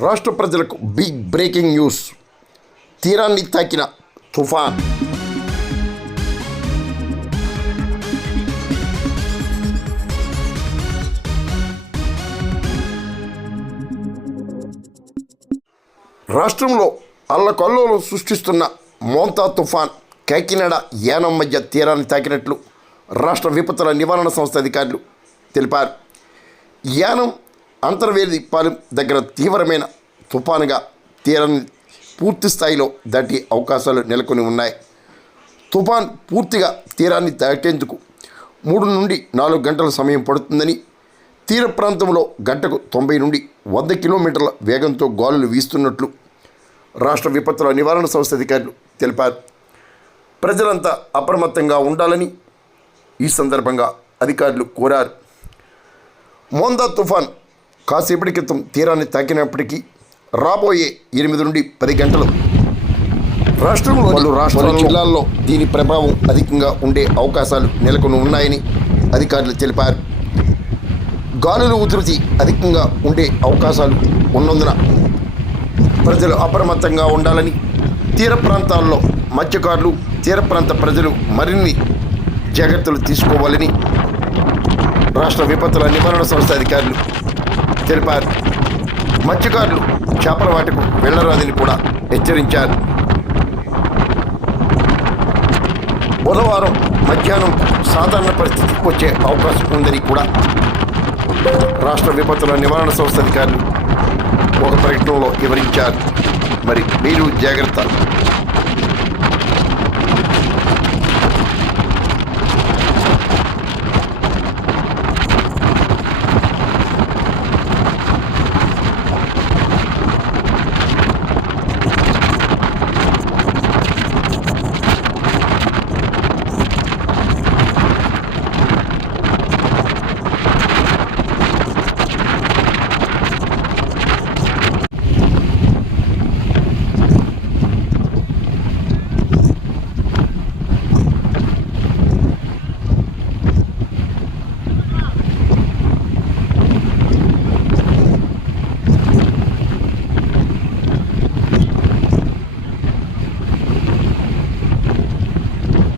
రాష్ట్ర ప్రజలకు big breaking news. తీరాన్ని తాకిన తుఫాన్. రాష్ట్రంలో అల్లకల్లోలం సృష్టిస్తున్న మోంతా తుఫాన్ కాకినాడ యానం మధ్య తీరాన్ని తాకినట్లు రాష్ట్ర విపత్తుల నివారణ సంస్థ అధికారులు తెలిపారు. యానం అంతర్వేదిపాలెం దగ్గర తీవ్రమైన తుఫానుగా తీరాన్ని పూర్తి స్థాయిలో దాటే అవకాశాలు నెలకొని ఉన్నాయి. తుఫాన్ పూర్తిగా తీరాన్ని దాటేందుకు 3 నుండి 4 గంటల సమయం పడుతుందని, తీర ప్రాంతంలో గంటకు 90 నుండి 100 కిలోమీటర్ల వేగంతో గాలులు వీస్తున్నట్లు రాష్ట్ర విపత్తుల నివారణ సంస్థ అధికారులు తెలిపారు. ప్రజలంతా అప్రమత్తంగా ఉండాలని ఈ సందర్భంగా అధికారులు కోరారు. మోంతా తుఫాన్ కాసేపటి క్రితం తీరాన్ని తాకినప్పటికీ రాబోయే 8 నుండి 10 గంటలు రాష్ట్రంలో పలు జిల్లాల్లో దీని ప్రభావం అధికంగా ఉండే అవకాశాలు నెలకొని ఉన్నాయని అధికారులు తెలిపారు. గాలుల ఉధృతి అధికంగా ఉండే అవకాశాలు ఉన్నందున ప్రజలు అప్రమత్తంగా ఉండాలని, తీర ప్రాంతాల్లో మత్స్యకారులు, తీర ప్రాంత ప్రజలు మరిన్ని జాగ్రత్తలు తీసుకోవాలని రాష్ట్ర విపత్తుల నివారణ సంస్థ అధికారులు తెలిపారు. మత్స్యకారులు చేపల వేటకు వెళ్లరాదని కూడా హెచ్చరించారు. బుధవారం మధ్యాహ్నం సాధారణ పరిస్థితి వచ్చే అవకాశం ఉందని కూడా రాష్ట్ర విపత్తుల నివారణ సంస్థ అధికారులు ఒక ప్రకటనలో వివరించారు. మరి మీరు జాగ్రత్త.